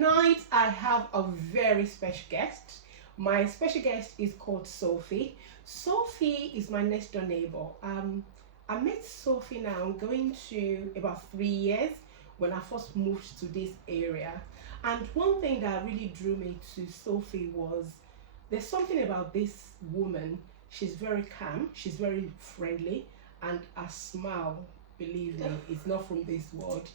Tonight I have a very special guest. My special guest is called Sophie. Sophie is my next door neighbor. I met Sophie now going to about 3 years when I first moved to this area. And one thing that really drew me to Sophie was there's something about this woman. She's very calm, she's very friendly, and a smile, believe me, is not from this world.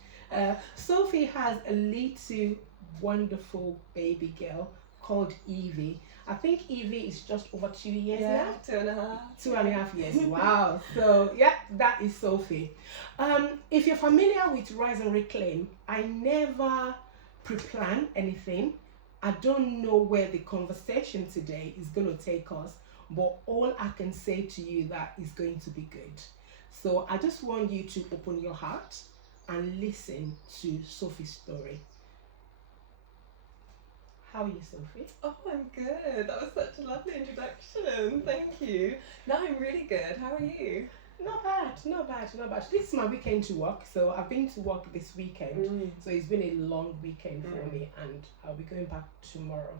Sophie has a little wonderful baby girl called Evie. I think Evie is just over 2 years now. 2.5. 2.5 years. Wow. So yeah, that is Sophie. If you're familiar with Rise and Reclaim, I never pre-plan anything. I don't know where the conversation today is going to take us, but all I can say to you that is going to be good. So I just want you to open your heart and listen to Sophie's story. How are you, Sophie? Oh, I'm good. That was such a lovely introduction. Thank you. No, I'm really good. How are you? Not bad, not bad, not bad. This is my weekend to work, so I've been to work this weekend. So it's been a long weekend for me, and I'll be going back tomorrow.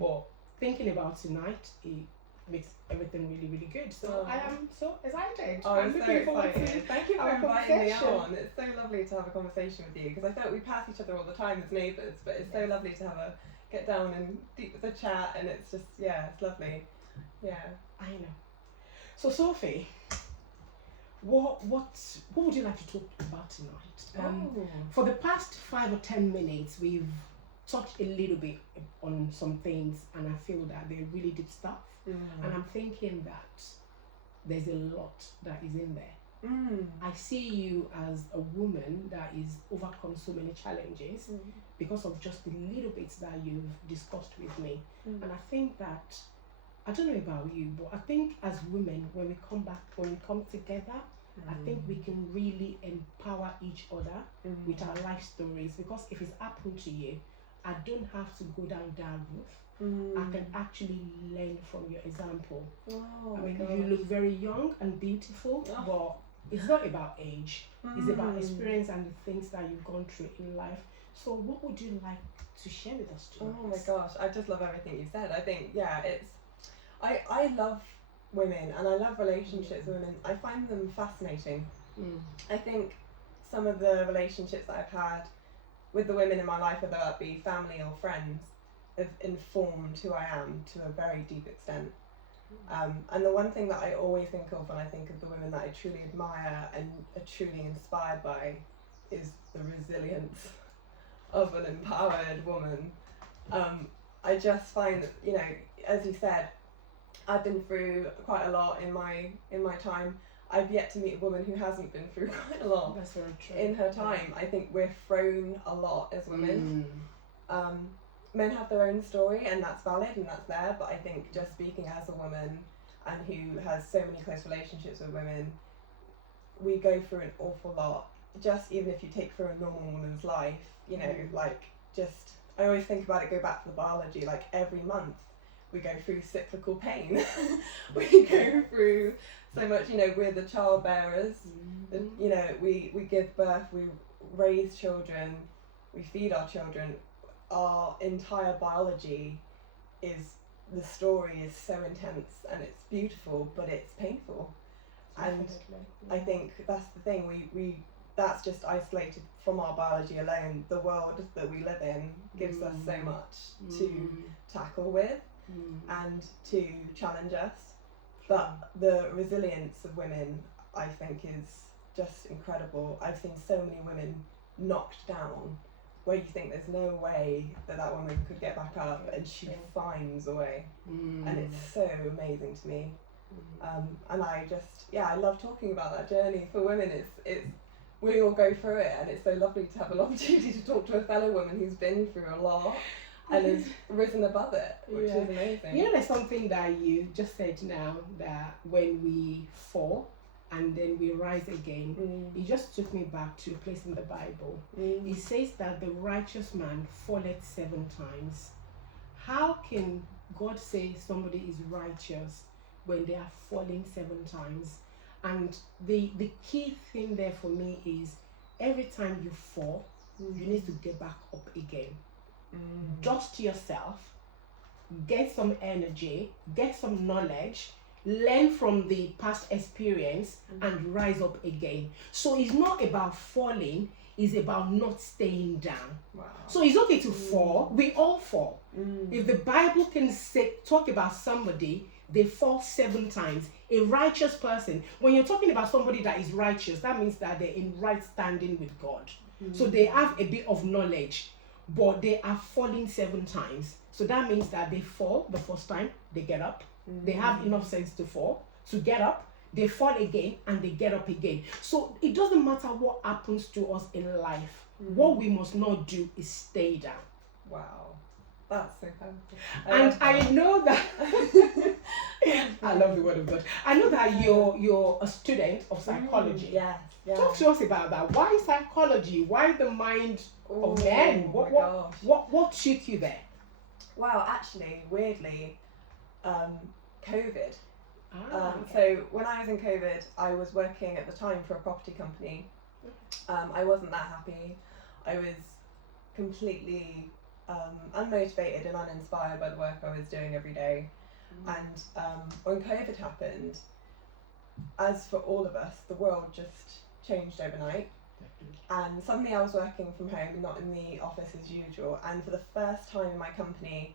But thinking about tonight, it makes everything really, really good. So I am so excited. Oh, I'm so excited. Thank you for our inviting me conversation. on. It's so lovely to have a conversation with you because I feel like we pass each other all the time as neighbours, but it's so lovely to have a get down and deep with the chat, and it's just it's lovely. Yeah. I know. So Sophie, what would you like to talk about tonight? For the past 5 or 10 minutes, we've touched a little bit on some things, and I feel that they're really deep stuff. And I'm thinking that there's a lot that is in there. I see you as a woman that is overcome so many challenges because of just the little bits that you've discussed with me. And I think that, I don't know about you, but I think as women, when we come together, I think we can really empower each other with our life stories, because if it's happened to you, I don't have to go down that route. I can actually learn from your example. I mean, you look very young and beautiful, but it's not about age. It's about experience and the things that you've gone through in life. So what would you like to share with us tonight? Oh my gosh, I just love everything you said. I think, I love women and I love relationships with women. I find them fascinating. I think some of the relationships that I've had with the women in my life, whether that be family or friends, have informed who I am to a very deep extent. And the one thing that I always think of when I think of the women that I truly admire and are truly inspired by is the resilience of an empowered woman. I just find that, as you said, I've been through quite a lot in my time. I've yet to meet a woman who hasn't been through quite a lot. That's very true. In her time. I think we're thrown a lot as women. Men have their own story, and that's valid and that's there, but I think just speaking as a woman and who has so many close relationships with women, we go through an awful lot. Just even if you take through a normal woman's life, I always think about it, go back to the biology, like every month we go through cyclical pain. We go through so much, we're the child bearers, we give birth, we raise children, we feed our children. Our entire biology the story is so intense and it's beautiful, but it's painful. And I think that's the thing, we that's just isolated from our biology alone. The world that we live in gives us so much to tackle with and to challenge us. But the resilience of women, I think, is just incredible. I've seen so many women knocked down where you think there's no way that woman could get back up, and she finds a way. And it's so amazing to me. And I love talking about that journey for women. It's we all go through it, and it's so lovely to have an opportunity to talk to a fellow woman who's been through a lot and has risen above it, which is amazing. There's something that you just said now, that when we fall and then we rise again, it just took me back to a place in the Bible. It says that the righteous man falleth 7 times. How can God say somebody is righteous when they are falling 7 times? And the key thing there for me is every time you fall, you need to get back up again. dust yourself, get some energy, get some knowledge, learn from the past experience, and rise up again. So it's not about falling, it's about not staying down. Wow. So it's okay to fall. We all fall. If the Bible can talk about somebody, they fall 7 times. A righteous person, when you're talking about somebody that is righteous, that means that they're in right standing with God. So they have a bit of knowledge, but they are falling 7 times. So that means that they fall the first time, they get up. They have enough sense to fall, to get up. They fall again and they get up again. So it doesn't matter what happens to us in life. What we must not do is stay down. Wow. That's so powerful. And I know that I love the word of God. I know that you're a student of psychology. Yes. Talk to us about that. Why psychology? Why the mind of men? What took you there? Well, actually, weirdly, COVID. Okay. So when I was in COVID, I was working at the time for a property company. I wasn't that happy. I was completely unmotivated and uninspired by the work I was doing every day. And when COVID happened, as for all of us, the world just changed overnight. And suddenly I was working from home, not in the office as usual. And for the first time in my company,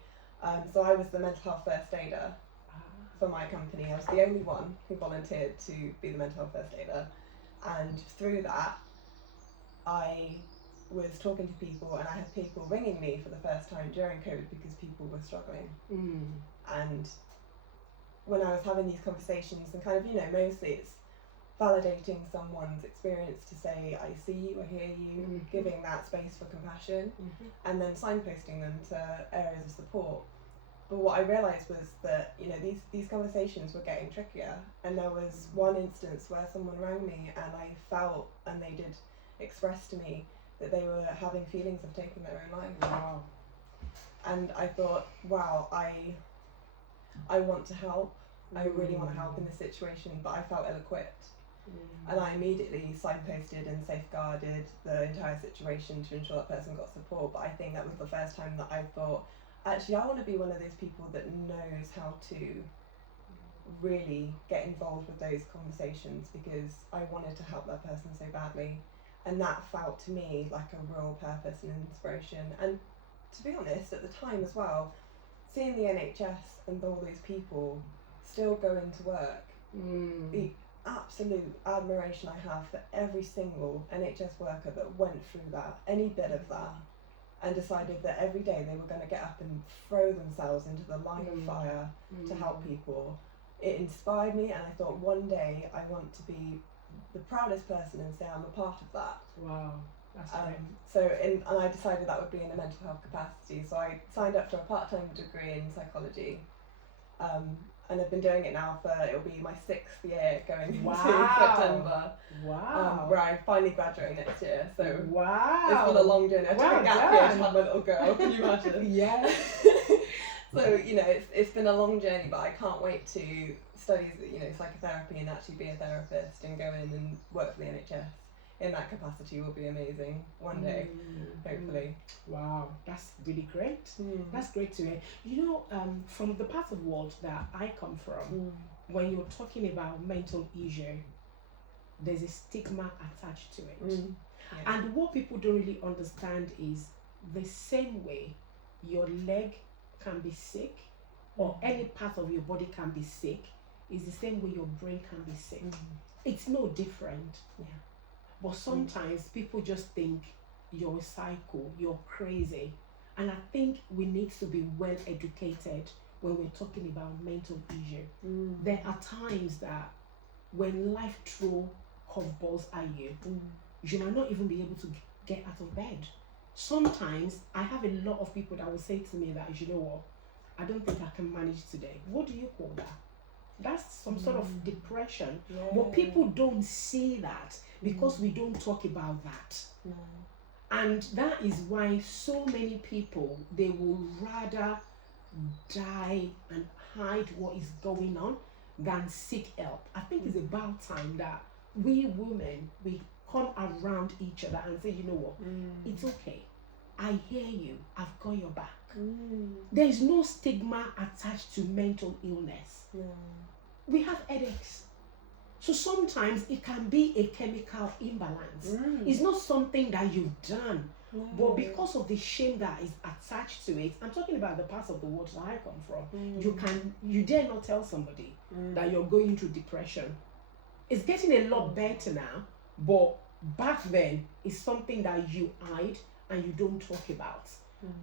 so I was the mental health first aider for my company. I was the only one who volunteered to be the mental health first aider. And through that, I was talking to people, and I had people ringing me for the first time during COVID because people were struggling. And when I was having these conversations, and kind of, mostly it's validating someone's experience to say, I see you, I hear you, giving that space for compassion, and then signposting them to areas of support. But what I realised was that, these conversations were getting trickier, and there was one instance where someone rang me and I felt, and they did express to me, that they were having feelings of taking their own life. Wow. And I thought, wow, I want to help. I really want to help in this situation, but I felt ill-equipped. And I immediately signposted and safeguarded the entire situation to ensure that person got support. But I think that was the first time that I thought, actually, I want to be one of those people that knows how to really get involved with those conversations, because I wanted to help that person so badly. And that felt to me like a real purpose and inspiration. And to be honest, at the time as well, seeing the NHS and all those people still going to work, the absolute admiration I have for every single NHS worker that went through that, any bit of that, and decided that every day they were going to get up and throw themselves into the line of fire to help people. It inspired me, and I thought, one day I want to be the proudest person and say I'm a part of that. Wow, that's great. And I decided that would be in a mental health capacity. So I signed up for a part-time degree in psychology, and I've been doing it now it'll be my 6th year going into September. Wow. Where I finally graduate next year. So wow, it's been a long journey. I took a gap year to have my little girl. Can you imagine? Yeah. So it's been a long journey, but I can't wait to study psychotherapy and actually be a therapist and go in and work for the NHS in that capacity will be amazing one day, hopefully. Wow, that's really great. That's great to hear. From the part of the world that I come from, when you're talking about mental issue, there's a stigma attached to it. Yeah. And what people don't really understand is the same way your leg can be sick, or any part of your body can be sick, is the same way your brain can be sick. It's no different. Yeah. But sometimes people just think you're a psycho, you're crazy. And I think we need to be well educated when we're talking about mental issue. There are times that when life throws curveballs at you, you might not even be able to get out of bed. Sometimes I have a lot of people that will say to me that, you know what, I don't think I can manage today. What do you call that? That's some sort of depression. Yeah. But people don't see that because we don't talk about that. And that is why so many people, they will rather die and hide what is going on than seek help. I think it's about time that we women, we come around each other and say, you know what, it's okay. I hear you, I've got your back. There is no stigma attached to mental illness. We have headaches. So sometimes it can be a chemical imbalance. It's not something that you've done. But because of the shame that is attached to it, I'm talking about the parts of the world that I come from. You dare not tell somebody that you're going through depression. It's getting a lot better now, but back then it's something that you hide and you don't talk about.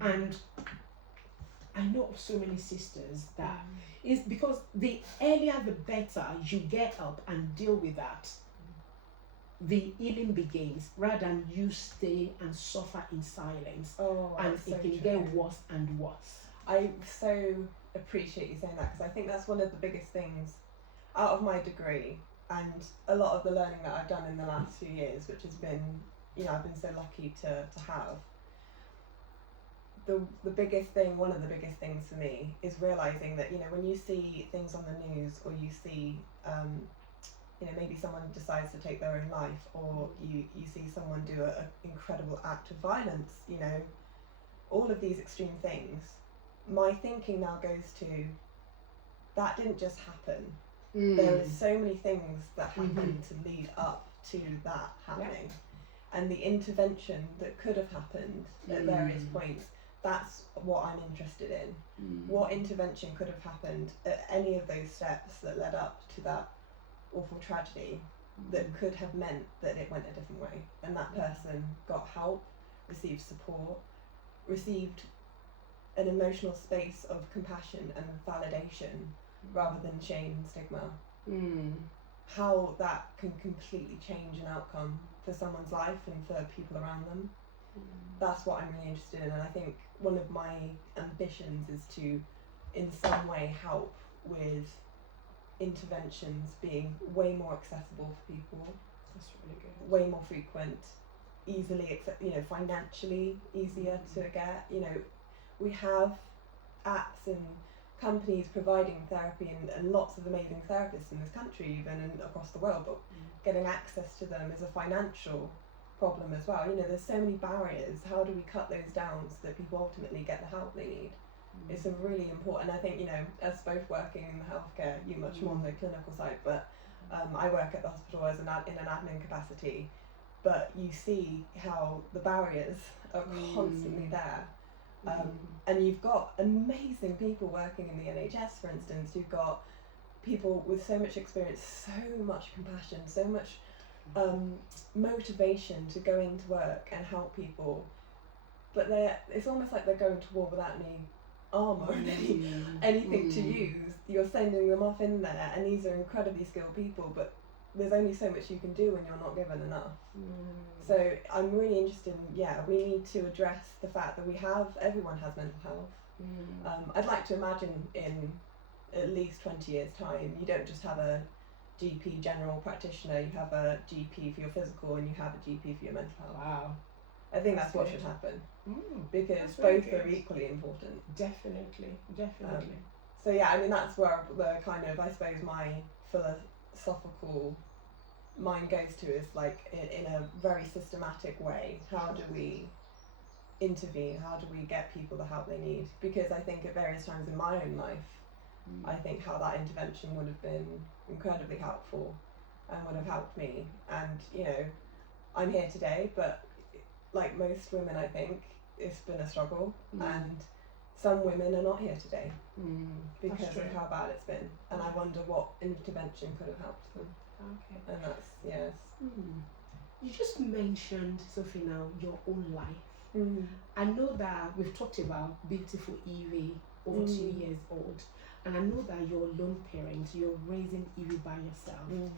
And I know of so many sisters that is because the earlier the better you get help and deal with that, the healing begins rather than you stay and suffer in silence. And it can get worse and worse. I so appreciate you saying that, because I think that's one of the biggest things out of my degree and a lot of the learning that I've done in the last few years, which has been, I've been so lucky to have. The biggest thing, one of the biggest things for me, is realising that, when you see things on the news, or you see, maybe someone decides to take their own life, or you see someone do an incredible act of violence, all of these extreme things, my thinking now goes to, that didn't just happen. There is so many things that happen to lead up to that happening. And the intervention that could have happened at various points, that's what I'm interested in. What intervention could have happened at any of those steps that led up to that awful tragedy that could have meant that it went a different way, and that person got help, received support, received an emotional space of compassion and validation rather than shame and stigma. How that can completely change an outcome for someone's life and for people around them. That's what I'm really interested in, and I think one of my ambitions is to, in some way, help with interventions being way more accessible for people. That's really good. Way more frequent, easily, financially easier to get. We have apps and companies providing therapy and lots of amazing therapists in this country, even, and across the world, but getting access to them is a financial problem as well. There's so many barriers. How do we cut those down so that people ultimately get the help they need? It's a really important, I think, us both working in the healthcare, you much more on the clinical side, but I work at the hospital in an admin capacity, but you see how the barriers are constantly there. And you've got amazing people working in the NHS, for instance. You've got people with so much experience, so much compassion, so much motivation to go into work and help people, but it's almost like they're going to war without any armour or anything to use. You're sending them off in there, and these are incredibly skilled people, but there's only so much you can do when you're not given enough. So I'm really interested in, we need to address the fact that everyone has mental health. I'd like to imagine in at least 20 years' time, you don't just have a GP general practitioner, you have a GP for your physical and you have a GP for your mental health. Wow. I think that's what should happen, because really both are equally important. Definitely. So that's where the kind of, I suppose, my philosophical mind goes to, is like in a very systematic way, how do we intervene, how do we get people the help they need? Because I think at various times in my own life, I think how that intervention would have been incredibly helpful and would have helped me. And I'm here today, but like most women, I think it's been a struggle, and some women are not here today because of how bad it's been, and I wonder what intervention could have helped them. And that's, yes. You just mentioned, Sophie, now your own life. I know that we've talked about beautiful Evie, over 2 years old, and I know that you're a lone parent, you're raising Evie by yourself.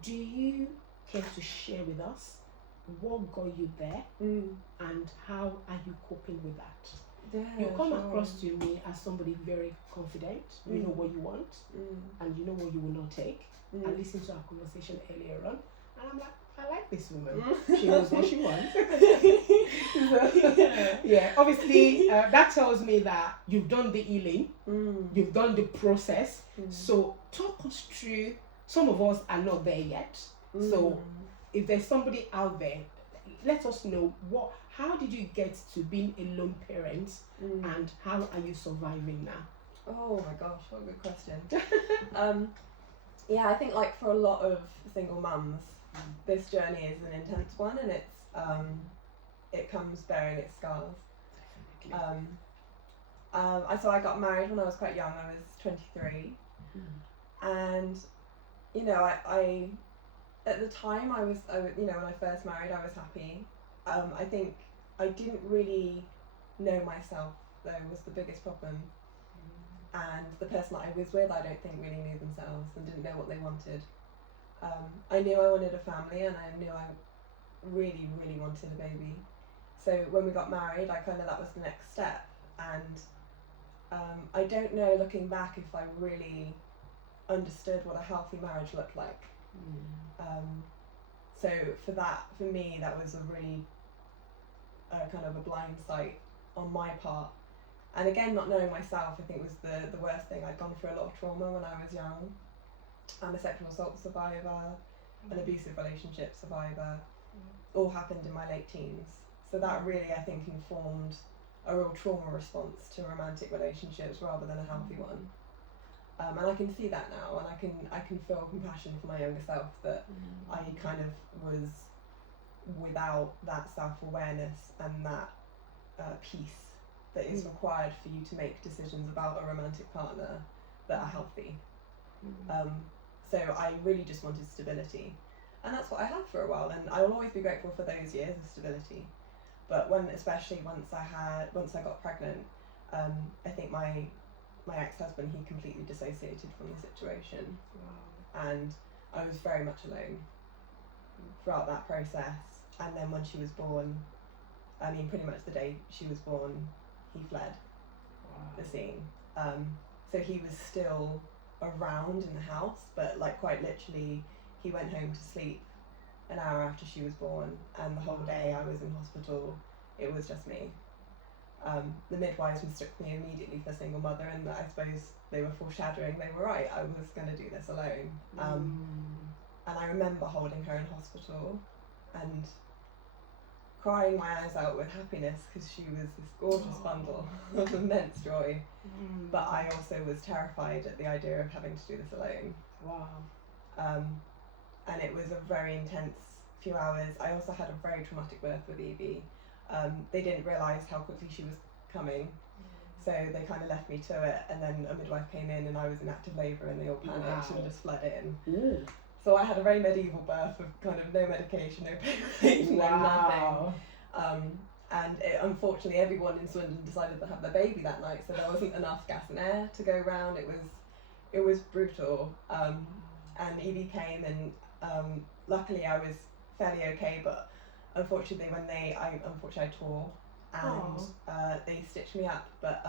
Do you care to share with us what got you there, and how are you coping with that? You come across to me as somebody very confident. You know what you want, and you know what you will not take. I listened to our conversation earlier on, and I'm like, I like this woman. She knows what she wants. Obviously, that tells me that you've done the healing, you've done the process. So talk us through. Some of us are not there yet. So if there's somebody out there, let us know how did you get to being a lone parent, and how are you surviving now? Oh my gosh, what a good question. Yeah, I think like for a lot of single mums, this journey is an intense one, and it comes bearing its scars. So I got married when I was quite young. I was 23, and you know, I at the time I was you know, when I first married, I was happy. I think I didn't really know myself, though, was the biggest problem. And the person that I was with, I don't think really knew themselves and didn't know what they wanted. I knew I wanted a family, and I knew I really, really wanted a baby. So when we got married, that was the next step. And I don't know, looking back, if I really understood what a healthy marriage looked like. So for me, that was a really kind of a blind sight on my part. And again, not knowing myself, I think, was the worst thing. I'd gone through a lot of trauma when I was young. I'm a sexual assault survivor, an abusive relationship survivor. All happened in my late teens. So that really, I think, informed a real trauma response to romantic relationships rather than a healthy one. And I can see that now, and I can feel compassion for my younger self, that I kind of was without that self-awareness and that peace that is required for you to make decisions about a romantic partner that are healthy. So I really just wanted stability, and that's what I had for a while, and I will always be grateful for those years of stability. But especially once I got pregnant, I think my ex-husband, he completely dissociated from the situation. Wow. And I was very much alone throughout that process. And then when she was born, I mean, pretty much the day she was born, he fled the scene. So he was still around in the house, but like quite literally, he went home to sleep an hour after she was born, and the whole day I was in hospital, it was just me. The midwives mistook me immediately for a single mother, and I suppose they were foreshadowing, they were right, I was going to do this alone. And I remember holding her in hospital and crying my eyes out with happiness, because she was this gorgeous bundle of immense joy. But I also was terrified at the idea of having to do this alone. Wow. And it was a very intense few hours. I also had a very traumatic birth with Evie. They didn't realise how quickly she was coming, so they kind of left me to it, and then a midwife came in and I was in active labour, and they all panicked and just fled in. So I had a very medieval birth of kind of no medication, no pain, no nothing. And unfortunately everyone in Swindon decided to have their baby that night, so there wasn't enough gas and air to go around. It was brutal. And Evie came, and luckily I was fairly okay, but unfortunately I tore, and they stitched me up, but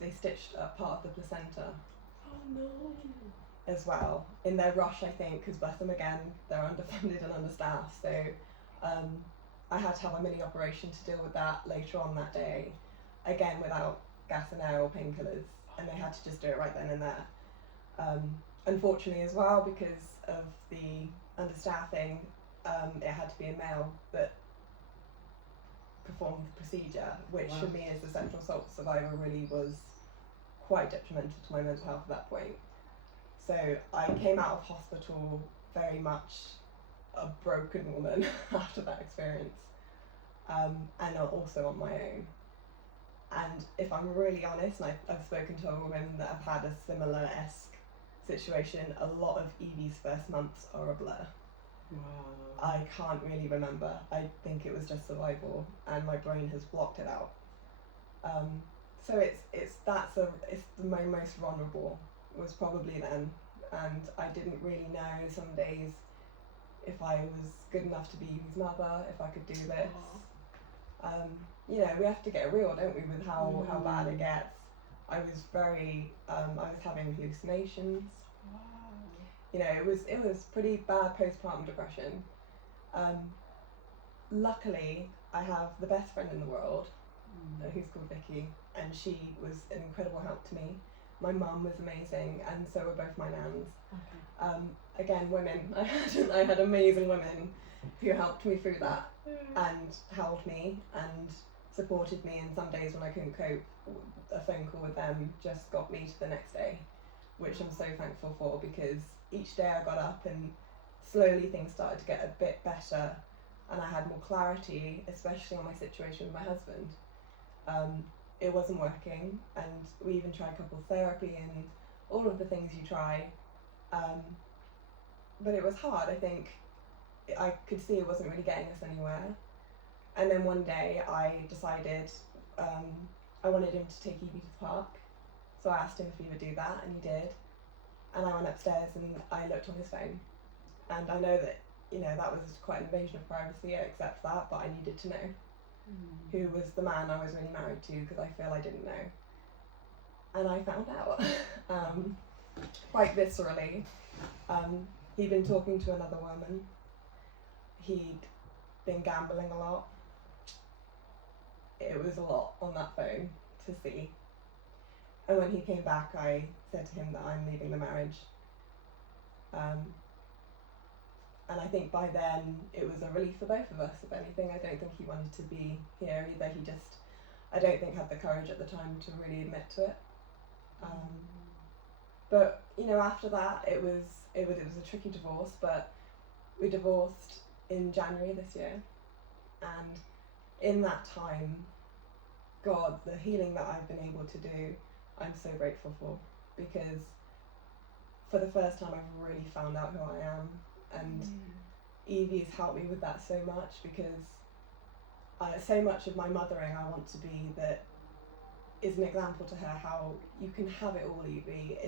they stitched up part of the placenta. Oh no. As well, in their rush, I think, because bless them, again, they're underfunded and understaffed, so I had to have a mini operation to deal with that later on that day, again without gas and air or painkillers, and they had to just do it right then and there. Unfortunately as well, because of the understaffing, it had to be a male that performed the procedure, which for me as a sexual assault survivor really was quite detrimental to my mental health at that point. So I came out of hospital very much a broken woman after that experience, and also on my own. And if I'm really honest, and I've spoken to other women that have had a similar-esque situation, a lot of Evie's first months are a blur. Wow. I can't really remember. I think it was just survival, and my brain has blocked it out. So it's my most vulnerable was probably then, and I didn't really know some days if I was good enough to be his mother, if I could do this. You know, we have to get real, don't we, with how bad it gets. I was having hallucinations. Wow. You know, it was pretty bad postpartum depression. Luckily, I have the best friend in the world, who's called Vicky, and she was an incredible help to me. My mum was amazing, and so were both my nans. Okay. Again, women. I had amazing women who helped me through that and held me and supported me. And some days when I couldn't cope, a phone call with them just got me to the next day, which I'm so thankful for, because each day I got up and slowly things started to get a bit better, and I had more clarity, especially on my situation with my husband. It wasn't working, and we even tried couples therapy and all of the things you try, but it was hard. I think I could see it wasn't really getting us anywhere. And then one day I decided I wanted him to take Evie to the park, so I asked him if he would do that, and he did. And I went upstairs and I looked on his phone, and I know that, you know, that was quite an invasion of privacy, I accept that, but I needed to know who was the man I was really married to, because I feel I didn't know. And I found out quite viscerally. He'd been talking to another woman. He'd been gambling a lot. It was a lot on that phone to see. And when he came back, I said to him that I'm leaving the marriage. And I think by then it was a relief for both of us, if anything. I don't think he wanted to be here either. He just, I don't think, had the courage at the time to really admit to it. But, you know, after that, it was a tricky divorce, but we divorced in January this year. And in that time, God, the healing that I've been able to do, I'm so grateful for, because for the first time I've really found out who I am, and Evie has helped me with that so much, because so much of my mothering I want to be that is an example to her how you can have it all, Evie,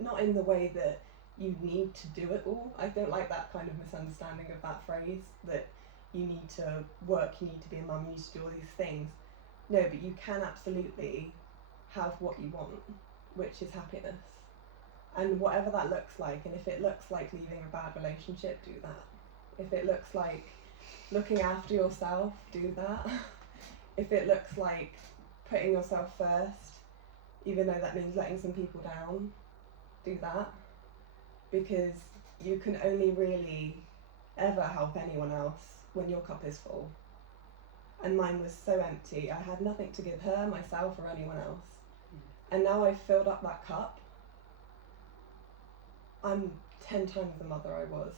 not in the way that you need to do it all. I don't like that kind of misunderstanding of that phrase, that you need to work, you need to be a mum, you need to do all these things. No, but you can absolutely have what you want, which is happiness. And whatever that looks like, and if it looks like leaving a bad relationship, do that. If it looks like looking after yourself, do that. If it looks like putting yourself first, even though that means letting some people down, do that. Because you can only really ever help anyone else when your cup is full. And mine was so empty. I had nothing to give her, myself, or anyone else. And now I've filled up that cup. I'm 10 times the mother I was,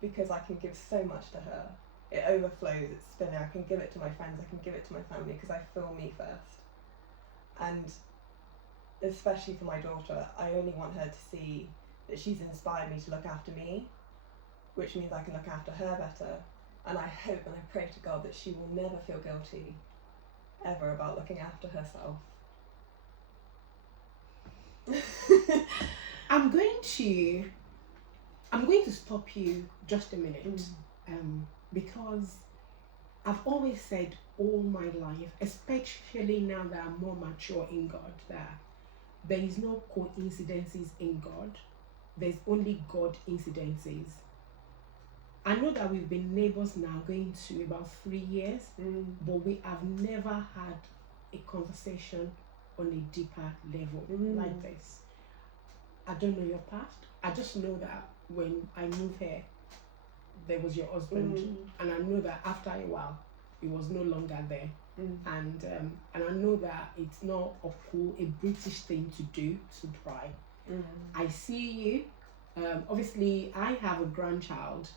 because I can give so much to her. It overflows, it's spinning. I can give it to my friends, I can give it to my family, because I fill me first. And especially for my daughter, I only want her to see that she's inspired me to look after me, which means I can look after her better. And I hope and I pray to God that she will never feel guilty ever about looking after herself. I'm going to stop you just a minute, because I've always said all my life, especially now that I'm more mature in God, that there is no coincidences in God. There's only God incidences. I know that we've been neighbors now going to about 3 years, but we have never had a conversation on a deeper level like this. I don't know your past. I just know that when I moved here, there was your husband, and I know that after a while, he was no longer there. And I know that it's not a British thing to do, to try. I see you. Obviously, I have a grandchild,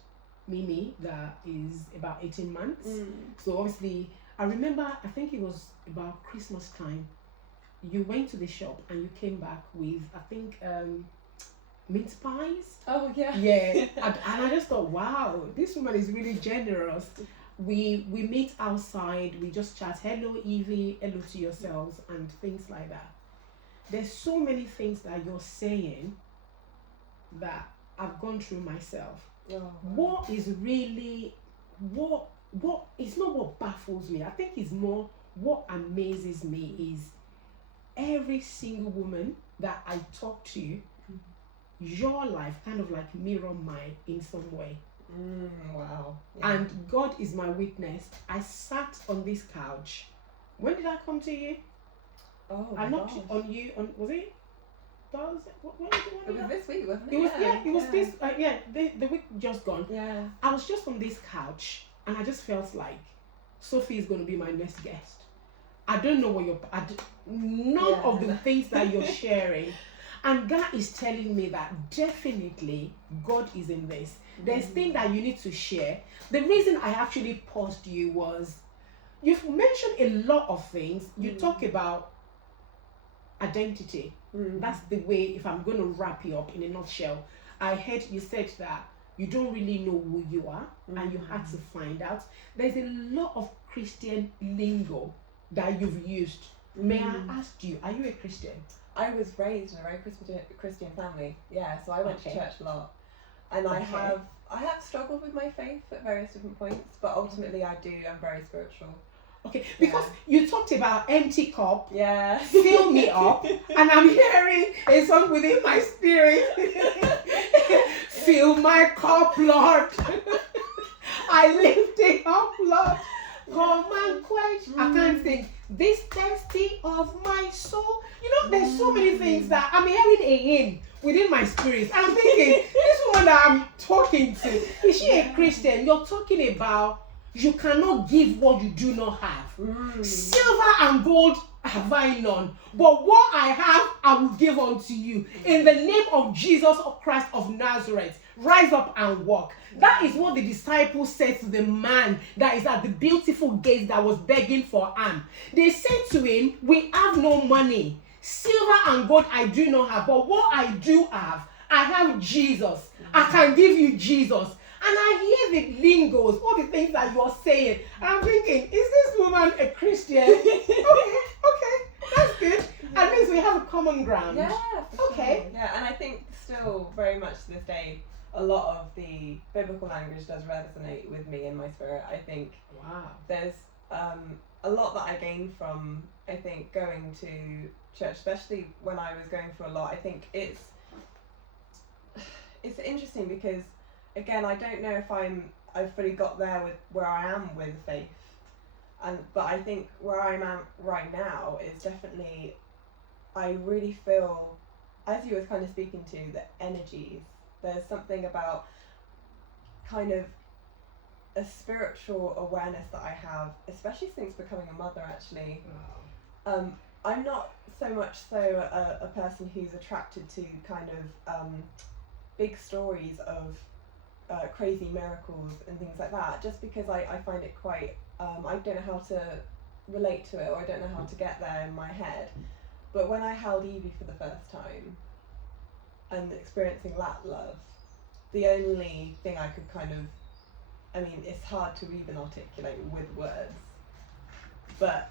Mimi, that is about 18 months. So obviously, I remember, I think it was about Christmas time, you went to the shop and you came back with, I think, mince pies. Oh, yeah. Yeah. and I just thought, wow, this woman is really generous. We meet outside, we just chat, hello Evie, hello to yourselves, and things like that. There's so many things that you're saying that I've gone through myself. What is really, what it's not what baffles me. I think it's more what amazes me is every single woman that I talk to, your life kind of like mirror mine in some way. Wow. Yeah. And God is my witness. I sat on this couch. When did I come to you? Oh, I knocked on you on, was it Thursday. When was it? It was this week, wasn't it? It was it was this the week just gone. Yeah. I was just on this couch and I just felt like Sophie is going to be my next guest. I don't know what none of the things that you're sharing, and God is telling me that definitely God is in this. There's things that you need to share. The reason I actually paused you was you've mentioned a lot of things. You talk about identity. That's the way, if I'm going to wrap you up in a nutshell. I heard you said that you don't really know who you are and you had to find out. There's a lot of Christian lingo that you've used. May I ask you, are you a Christian? I was raised in a very Christian family. Yeah, so I went to church a lot. And I have struggled with my faith at various different points, but ultimately I do. I'm very spiritual. Okay, because you talked about empty cup, fill me up, and I'm hearing a song within my spirit. Fill my cup, Lord. I lift it up, Lord. Come and quench. I can't think. This thirsty of my soul. You know, there's so many things that I'm hearing a hymn within my spirit. And I'm thinking, this woman that I'm talking to, is she a Christian? You're talking about you cannot give what you do not have. Silver and gold have I none, but what I have I will give unto you. In the name of Jesus Christ of Nazareth, rise up and walk. That is what the disciples said to the man that is at the beautiful gate that was begging for alms. They said to him, we have no money. Silver and gold I do not have, but what I do have, I have Jesus. I can give you Jesus. And I hear the lingos, all the things that you're saying. And I'm thinking, is this woman a Christian? okay, that's good. At least we have a common ground. Yeah, okay. Sure. Yeah, and I think still very much to this day, a lot of the biblical language does resonate with me in my spirit. I think there's a lot that I gained from, I think, going to church, especially when I was going through a lot. I think it's interesting because, again, I don't know if I've fully got there with where I am with faith, but I think where I'm at right now is definitely, I really feel, as you were kind of speaking to, the energies. There's something about kind of a spiritual awareness that I have, especially since becoming a mother, actually. I'm not so much so a person who's attracted to kind of big stories of crazy miracles and things like that, just because I find it quite, I don't know how to relate to it, or I don't know how to get there in my head. But when I held Evie for the first time and experiencing that love, the only thing I could kind of, I mean, it's hard to even articulate with words, but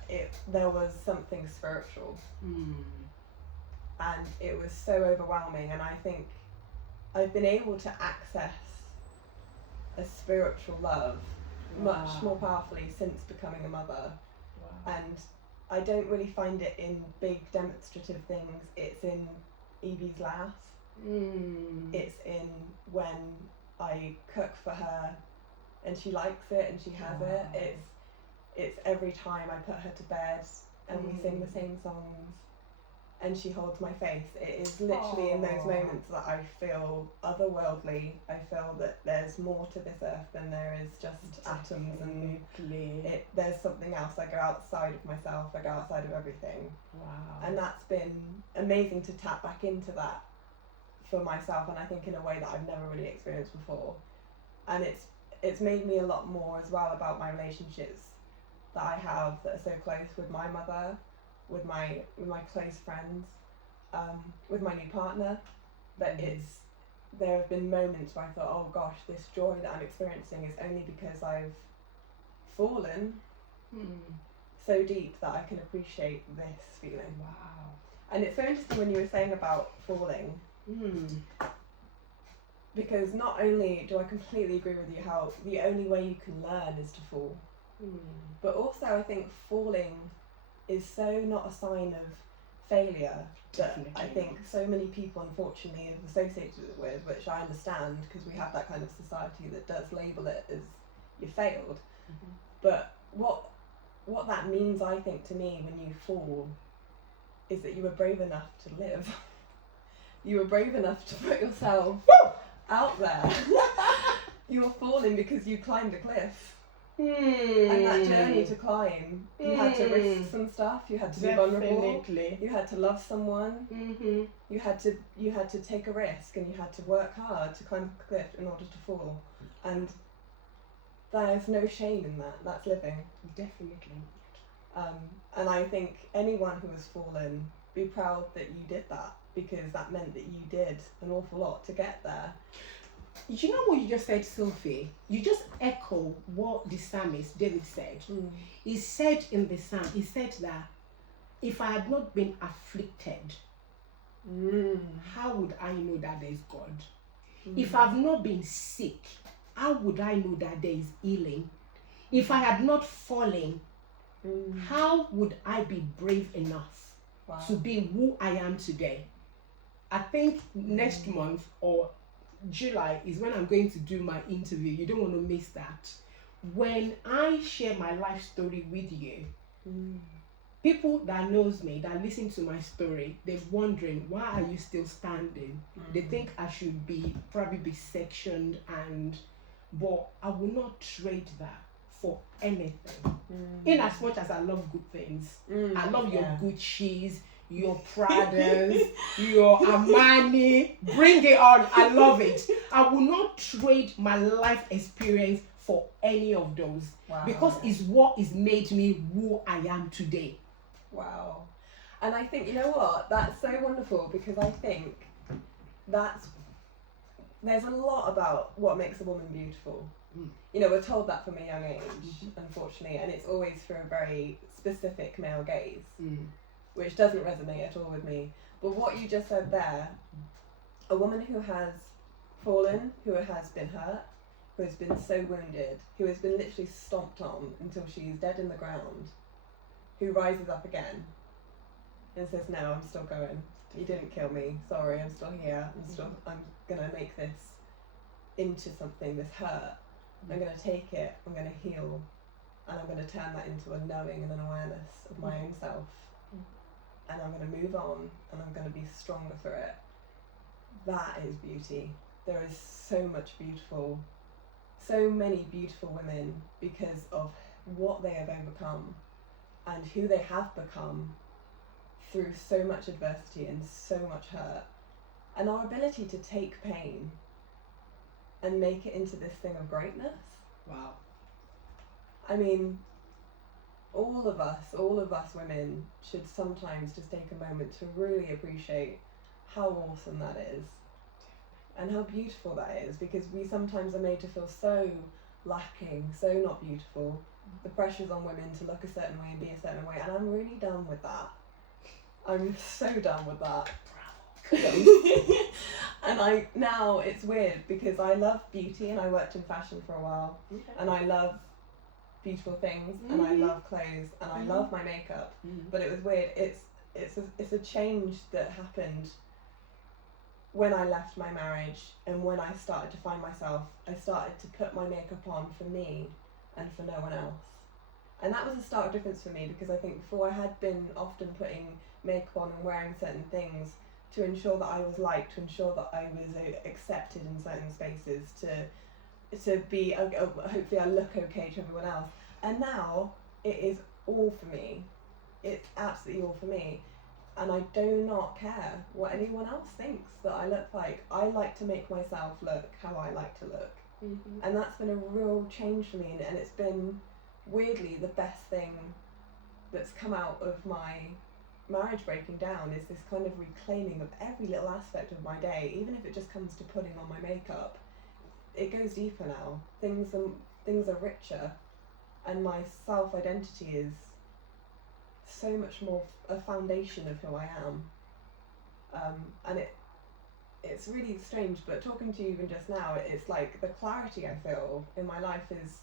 there was something spiritual, and it was so overwhelming. And I think I've been able to access a spiritual love much more powerfully since becoming a mother. And I don't really find it in big demonstrative things. It's in Evie's laugh. It's in when I cook for her and she likes it and she has it. It's every time I put her to bed and we sing the same songs and she holds my face. It is literally in those moments that I feel otherworldly. I feel that there's more to this earth than there is just atoms, and there's something else. I go outside of myself, I go outside of everything. And that's been amazing to tap back into that for myself, and I think in a way that I've never really experienced before. And it's made me a lot more as well about my relationships that I have that are so close with my mother, with my close friends, with my new partner. But there have been moments where I thought, oh gosh, this joy that I'm experiencing is only because I've fallen so deep that I can appreciate this feeling. And it's so interesting when you were saying about falling, because not only do I completely agree with you how the only way you can learn is to fall, but also I think falling is so not a sign of failure that I think so many people unfortunately have associated it with, which I understand because we have that kind of society that does label it as you failed. But what that means, I think, to me when you fall is that you were brave enough to live. You were brave enough to put yourself out there. You were falling because you climbed a cliff. And that journey to climb, you had to risk some stuff. You had to be vulnerable. You had to love someone. You had to take a risk, and you had to work hard to climb a cliff in order to fall. And there's no shame in that. That's living. Definitely. And I think anyone who has fallen, be proud that you did that, because that meant that you did an awful lot to get there. You know what you just said, Sophie? You just echo what the psalmist David said. He said in the psalm, he said that if I had not been afflicted, how would I know that there is God? If I've not been sick, how would I know that there is healing? If I had not fallen, how would I be brave enough to be who I am today? I think next month or July is when I'm going to do my interview. You don't want to miss that. When I share my life story with you, people that knows me, that listen to my story, they're wondering, why are you still standing? They think I should probably be sectioned, but I will not trade that for anything. In as much as I love good things, I love your Gucci's, your Pradas, your Armani, bring it on. I love it. I will not trade my life experience for any of those, because it's what has made me who I am today. Wow. And I think, you know what, that's so wonderful, because I think there's a lot about what makes a woman beautiful. You know, we're told that from a young age, unfortunately, and it's always through a very specific male gaze, which doesn't resonate at all with me. But what you just said there, a woman who has fallen, who has been hurt, who has been so wounded, who has been literally stomped on until she's dead in the ground, who rises up again and says, no, I'm still going. You didn't kill me. Sorry, I'm still here. I'm going to make this into something, this hurt. I'm going to take it, I'm going to heal, and I'm going to turn that into a knowing and an awareness of my own self. And I'm going to move on, and I'm going to be stronger for it. That is beauty. There is so many beautiful women because of what they have overcome and who they have become through so much adversity and so much hurt. And our ability to take pain and make it into this thing of greatness. Wow. I mean, all of us women should sometimes just take a moment to really appreciate how awesome that is and how beautiful that is, because we sometimes are made to feel so lacking, so not beautiful. The pressure's on women to look a certain way and be a certain way, and I'm really done with that. I'm so done with that. And now it's weird, because I love beauty and I worked in fashion for a while, and I love beautiful things, and I love clothes, and I love my makeup, but it was weird. It's a change that happened when I left my marriage, and when I started to find myself. I started to put my makeup on for me and for no one else, and that was a stark difference for me, because I think before I had been often putting makeup on and wearing certain things to ensure that I was liked, to ensure that I was accepted in certain spaces, to be, hopefully I look okay to everyone else. And now it is all for me. It's absolutely all for me. And I do not care what anyone else thinks that I look like. I like to make myself look how I like to look. And that's been a real change for me, and it's been weirdly the best thing that's come out of my marriage breaking down, is this kind of reclaiming of every little aspect of my day, even if it just comes to putting on my makeup. It goes deeper now. Things are richer, and my self-identity is so much more a foundation of who I am. And it's really strange, but talking to you even just now, it's like the clarity I feel in my life is,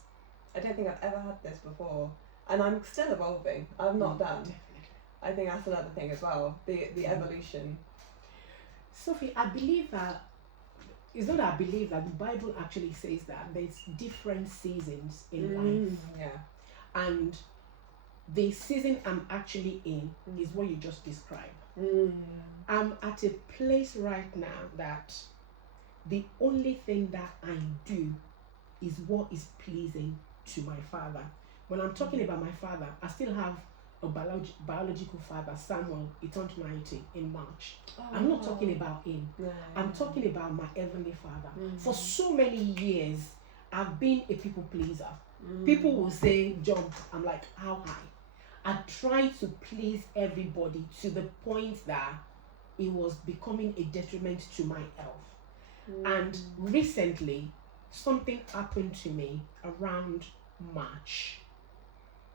I don't think I've ever had this before, and I'm still evolving. I'm not done. Definitely. I think that's another thing as well, the evolution. Sophie, I believe that, it's not that I believe that, the Bible actually says that there's different seasons in life. Yeah. And the season I'm actually in is what you just described. I'm at a place right now that the only thing that I do is what is pleasing to my father. When I'm talking about my father, I still have a biological father, Samuel. He turned 90 in March. I'm not talking about him. No. I'm talking about my heavenly father. For so many years, I've been a people pleaser. People will say, jump. I'm like, how high? I tried to please everybody to the point that it was becoming a detriment to my health. And recently, something happened to me around March.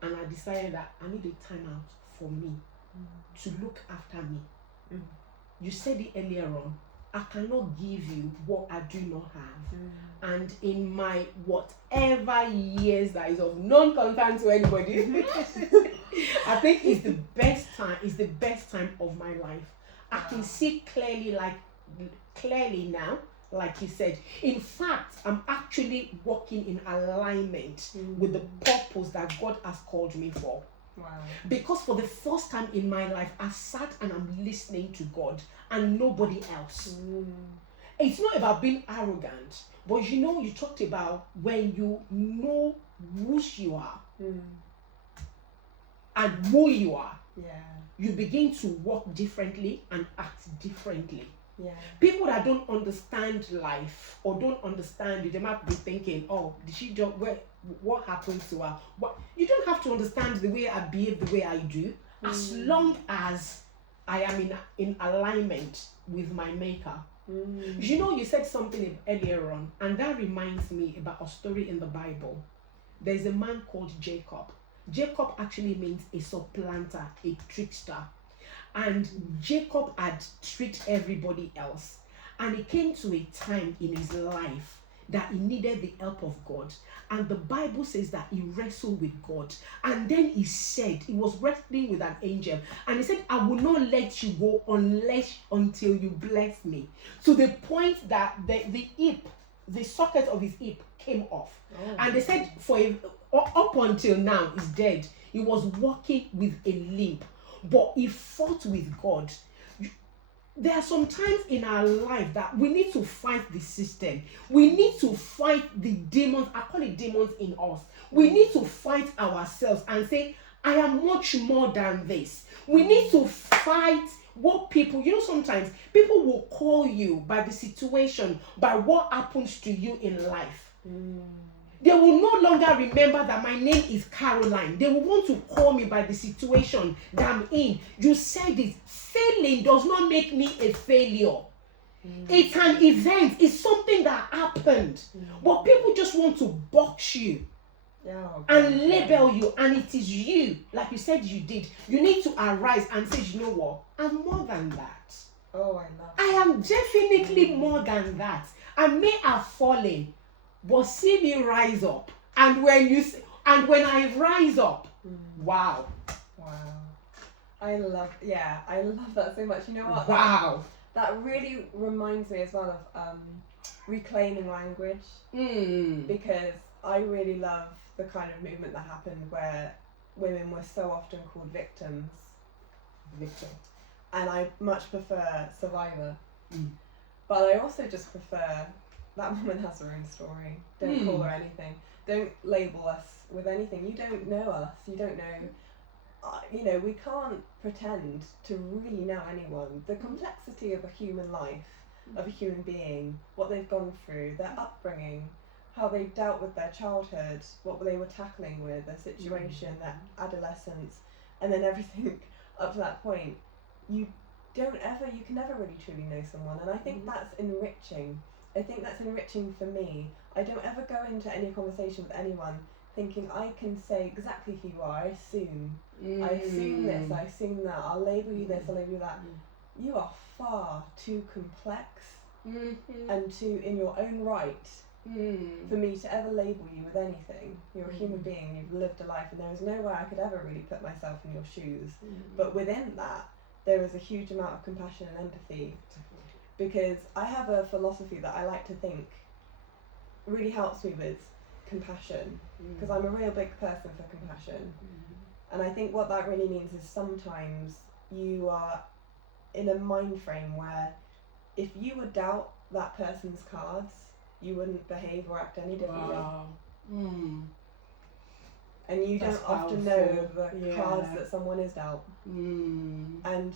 And I decided that I need a time out for me to look after me. You said it earlier on, I cannot give you what I do not have. And in my whatever years that is of non-concern to anybody, I think it's the best time of my life. I can see clearly now, like you said. In fact, I'm actually working in alignment with the purpose that God has called me for. Wow. Because for the first time in my life, I sat and I'm listening to God and nobody else. It's not about being arrogant, but you talked about when you know whose you are and who you are, you begin to walk differently and act differently. People that don't understand life or don't understand you, they might be thinking, oh, did she just, what happened to her? You don't have to understand the way I behave the way I do, as long as I am in alignment with my maker. You said something earlier on, and that reminds me about a story in the Bible. There's a man called Jacob. Jacob actually means a supplanter, a trickster. And Jacob had tricked everybody else. And it came to a time in his life that he needed the help of God. And the Bible says that he wrestled with God. And then he said, he was wrestling with an angel. And he said, I will not let you go until you bless me. To the point that the socket of his hip came off. And they said, up until now, he's dead. He was walking with a limp. But he fought with God. There are some times in our life that we need to fight the system. We need to fight the demons. I call it demons in us. We need to fight ourselves and say, I am much more than this. We need to fight what people, sometimes people will call you by the situation, by what happens to you in life. They will no longer remember that my name is Caroline. They will want to call me by the situation that I'm in. You said it. Failing does not make me a failure. It's an event. It's something that happened. But people just want to box you and label you. And it is you, like you said you did. You need to arise and say, you know what? I'm more than that. I am definitely more than that. I may have fallen, but see me rise up. And when I rise up, wow. I love that so much. You know what? Wow. That really reminds me as well of reclaiming language. Because I really love the kind of movement that happened where women were so often called victims. And I much prefer survivor. But I also just prefer that woman has her own story. Don't call her anything. Don't label us with anything. You don't know us. You don't know. We can't pretend to really know anyone. The complexity of a human life, of a human being, what they've gone through, their upbringing, how they've dealt with their childhood, what they were tackling with, their situation, their adolescence, and then everything up to that point. You can never really truly know someone. And I think that's enriching. I think that's enriching for me. I don't ever go into any conversation with anyone thinking I can say exactly who you are. I assume this, I assume that. I'll label you this, I'll label you that. You are far too complex and too in your own right for me to ever label you with anything. You're a human being, you've lived a life, and there is no way I could ever really put myself in your shoes. But within that, there is a huge amount of compassion and empathy. Because I have a philosophy that I like to think really helps me with compassion, because I'm a real big person for compassion. And I think what that really means is sometimes you are in a mind frame where if you would doubt that person's cards, you wouldn't behave or act any differently. Wow. And you That's don't often powerful. know the cards that someone is dealt. And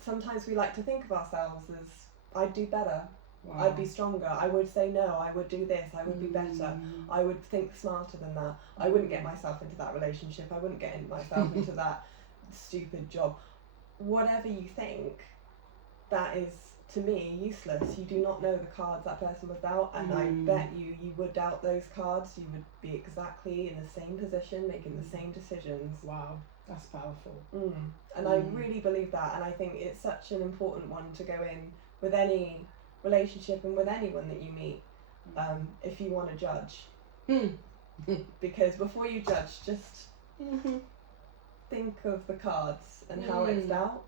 sometimes we like to think of ourselves as, I'd do better, Wow. I'd be stronger, I would say no, I would do this, I would be better, I would think smarter than that, I wouldn't get myself into that relationship, I wouldn't get myself into that stupid job. Whatever you think, that is, to me, useless. You do not know the cards that person was dealt, and I bet you would doubt those cards. You would be exactly in the same position, making the same decisions. Wow, that's powerful. And I really believe that, and I think it's such an important one to go in with any relationship and with anyone that you meet, if you want to judge. Because before you judge, just think of the cards and how it's dealt.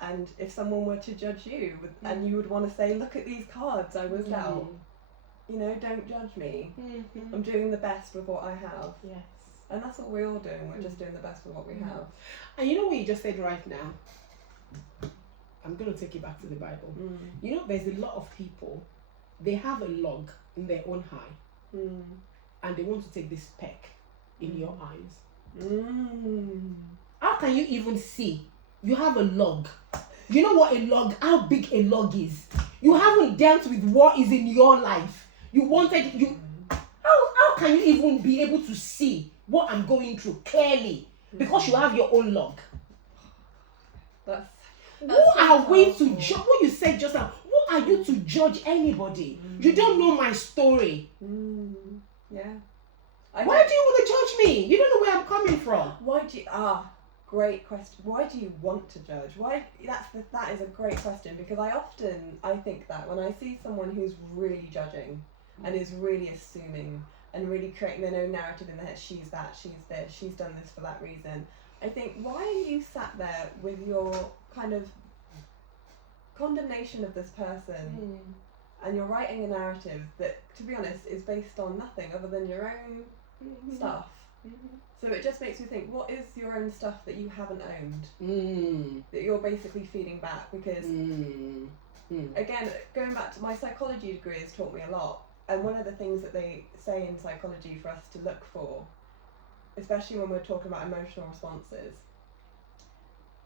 And if someone were to judge you, and you would want to say, look at these cards I was dealt, you know, don't judge me. I'm doing the best with what I have. Yes. And that's what we're all doing. We're just doing the best with what we have. And you know what you just said right now? I'm going to take you back to the Bible. You know, there's a lot of people, they have a log in their own eye, and they want to take this peck in your eyes. How can you even see? You have a log. You know what a log, how big a log is. You haven't dealt with what is in your life. How can you even be able to see what I'm going through clearly? Because you have your own log. Who are we to judge? What you said just now, who are you to judge anybody? You don't know my story. Yeah. Why do you want to judge me? You don't know where I'm coming from. Why do you, great question. Why do you want to judge? That is a great question, because I think that when I see someone who's really judging and is really assuming and really creating their own narrative in their head, she's that, she's this, she's done this for that reason, I think, why are you sat there with your kind of condemnation of this person and you're writing a narrative that, to be honest, is based on nothing other than your own stuff? So it just makes me think, what is your own stuff that you haven't owned, that you're basically feeding back? Because, again, going back to my psychology degree has taught me a lot. And one of the things that they say in psychology for us to look for, especially when we're talking about emotional responses,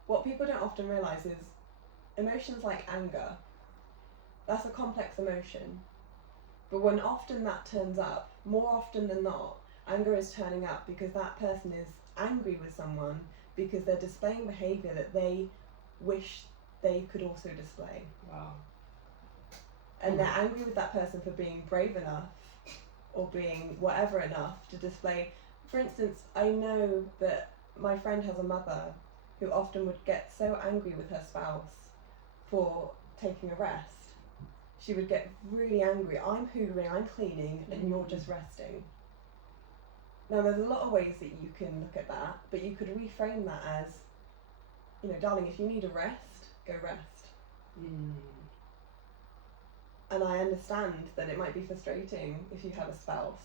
what people don't often realise is emotions like anger, that's a complex emotion. But when often that turns up, more often than not, anger is turning up because that person is angry with someone because they're displaying behaviour that they wish they could also display. Wow. And they're angry with that person for being brave enough or being whatever enough to display. For instance, I know that my friend has a mother who often would get so angry with her spouse for taking a rest. She would get really angry. I'm hoovering, I'm cleaning, and you're just resting. Now, there's a lot of ways that you can look at that, but you could reframe that as, you know, darling, if you need a rest, go rest. And I understand that it might be frustrating if you have a spouse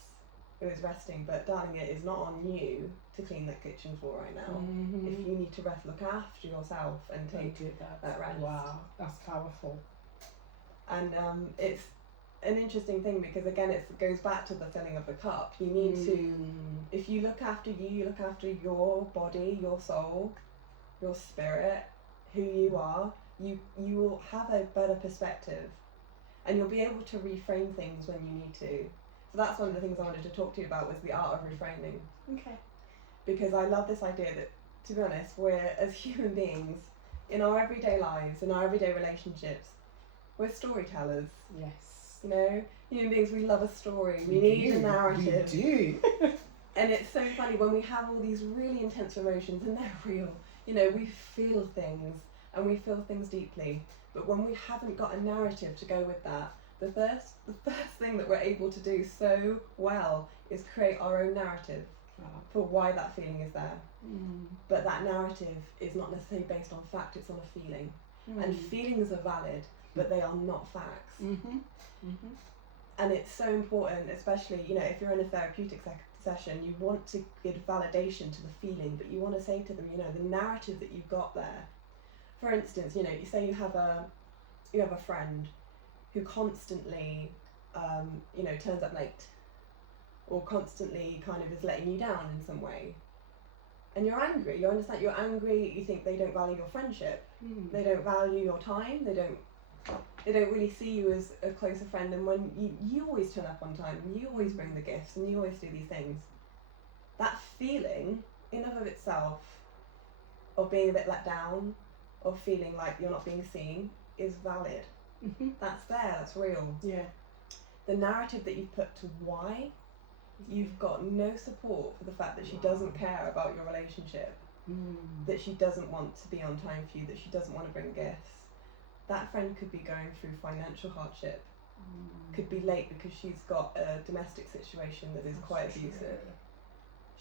who is resting, but darling, it is not on you to clean that kitchen floor right now. If you need to rest, look after yourself and take that rest. Wow, that's powerful. And it's an interesting thing because, again, it goes back to the filling of the cup. You need to, if you look after you look after your body, your soul, your spirit, who you are, you will have a better perspective. And you'll be able to reframe things when you need to. So that's one of the things I wanted to talk to you about, was the art of reframing. Okay. Because I love this idea that, to be honest, we're, as human beings, in our everyday lives, in our everyday relationships, we're storytellers. Yes. You know, human beings, we love a story. We need a narrative. We do. And it's so funny when we have all these really intense emotions, and they're real. You know, we feel things, and we feel things deeply. But when we haven't got a narrative to go with that, the first thing that we're able to do so well is create our own narrative for why that feeling is there. But that narrative is not necessarily based on fact, it's on a feeling. And feelings are valid, but they are not facts. And it's so important, especially, you know, if you're in a therapeutic session, you want to give validation to the feeling, but you want to say to them, you know, the narrative that you've got there. for instance, you know, you say you have a friend who constantly, you know, turns up late, or constantly kind of is letting you down in some way, and you're angry. You understand? You're angry. You think they don't value your friendship. They don't value your time. They don't really see you as a closer friend. And when you always turn up on time, and you always bring the gifts, and you always do these things, that feeling in and of itself of being a bit let down, of feeling like you're not being seen, is valid. That's there. That's real. Yeah. The narrative that you've put to why you've got no support for the fact that she doesn't care about your relationship, that she doesn't want to be on time for you, that she doesn't want to bring gifts. That friend could be going through financial hardship, could be late because she's got a domestic situation that is quite abusive.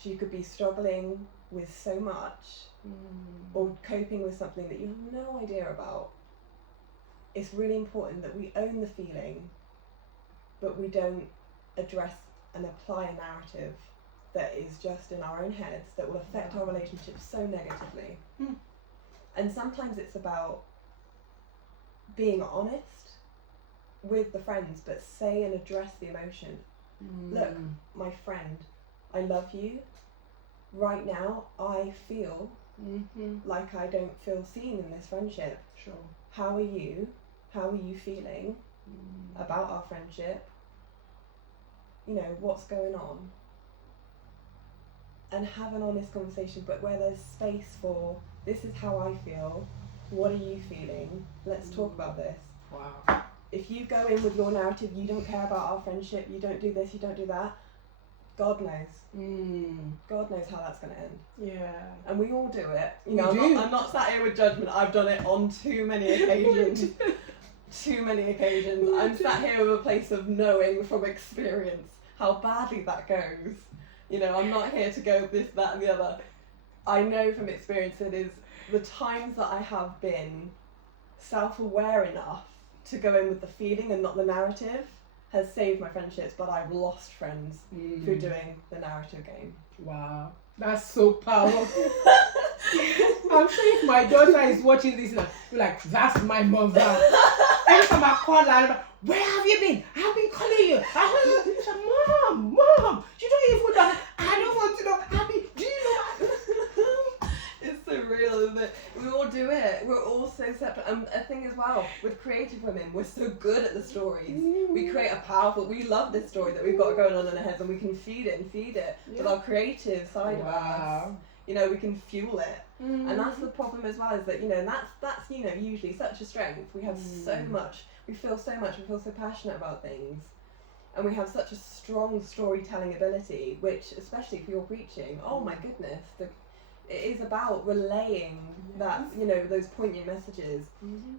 She could be struggling with so much, or coping with something that you have no idea about. It's really important that we own the feeling, but we don't address and apply a narrative that is just in our own heads that will affect our relationship so negatively. And sometimes it's about being honest with the friends, but say and address the emotion. Look, my friend, I love you. Right now, I feel like I don't feel seen in this friendship. Sure. How are you? How are you feeling about our friendship? You know, what's going on? And have an honest conversation, but where there's space for, this is how I feel, what are you feeling? Let's talk about this. Wow. If you go in with your narrative, you don't care about our friendship, you don't do this, you don't do that, God knows. God knows how that's going to end. Yeah. And we all do it. You know, We do. I'm not sat here with judgment. I've done it on too many occasions. Too many occasions. I'm sat here with a place of knowing from experience how badly that goes. You know, I'm not here to go this, that and the other. I know from experience it is the times that I have been self-aware enough to go in with the feeling and not the narrative has saved my friendships, but I've lost friends through doing the narrative game. Wow. That's so powerful. I'm sure if my daughter is watching this, like, that's my mother. Every time I call her, I'm like, where have you been? I've been calling you. She's like, Mom, you don't even know. I don't want to know. Abby, do you know? It's so real, isn't it? We all do it. We're all so separate. And a thing as well, with creative women, we're so good at the stories. We create we love this story that we've got going on in our heads, and we can feed it with our creative side of us. You know, we can fuel it. And that's the problem as well, is that, you know, and that's you know, usually such a strength. We have so much, we feel so passionate about things. And we have such a strong storytelling ability, which, especially if you're preaching, oh my goodness, it is about relaying that, you know, those poignant messages.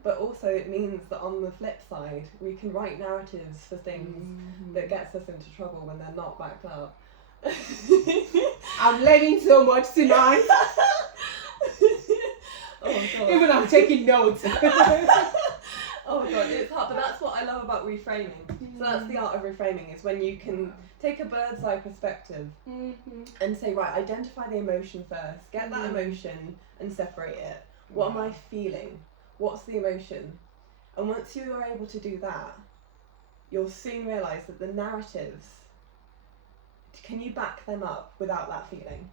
But also it means that on the flip side, we can write narratives for things that gets us into trouble when they're not backed up. I'm learning so much tonight. Oh God. Even I'm taking notes. Oh God, it's hard, but that's what I love about reframing. So that's the art of reframing, is when you can take a bird's eye perspective and say, right, identify the emotion first, get that emotion and separate it. What am I feeling? What's the emotion? And once you are able to do that, you'll soon realise that the narratives, can you back them up without that feeling?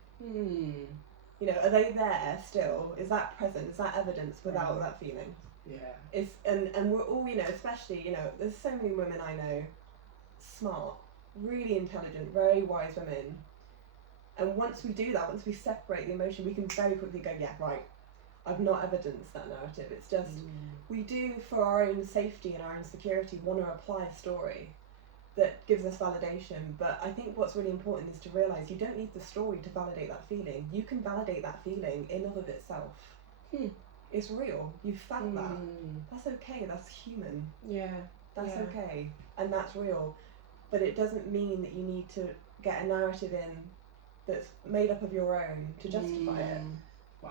You know, are they there still? Is that present? Is that evidence without that feeling? Yeah. It's and we're all, you know, especially, you know, there's so many women I know, smart, really intelligent, very wise women. And once we do that, once we separate the emotion, we can very quickly go, yeah, right, I've not evidenced that narrative. It's just, we do, for our own safety and our own security, want to apply a story that gives us validation. But I think what's really important is to realise you don't need the story to validate that feeling. You can validate that feeling in and of itself. It's real. You felt that. That's okay. That's human. Yeah. That's okay. And that's real. But it doesn't mean that you need to get a narrative in that's made up of your own to justify it. Wow.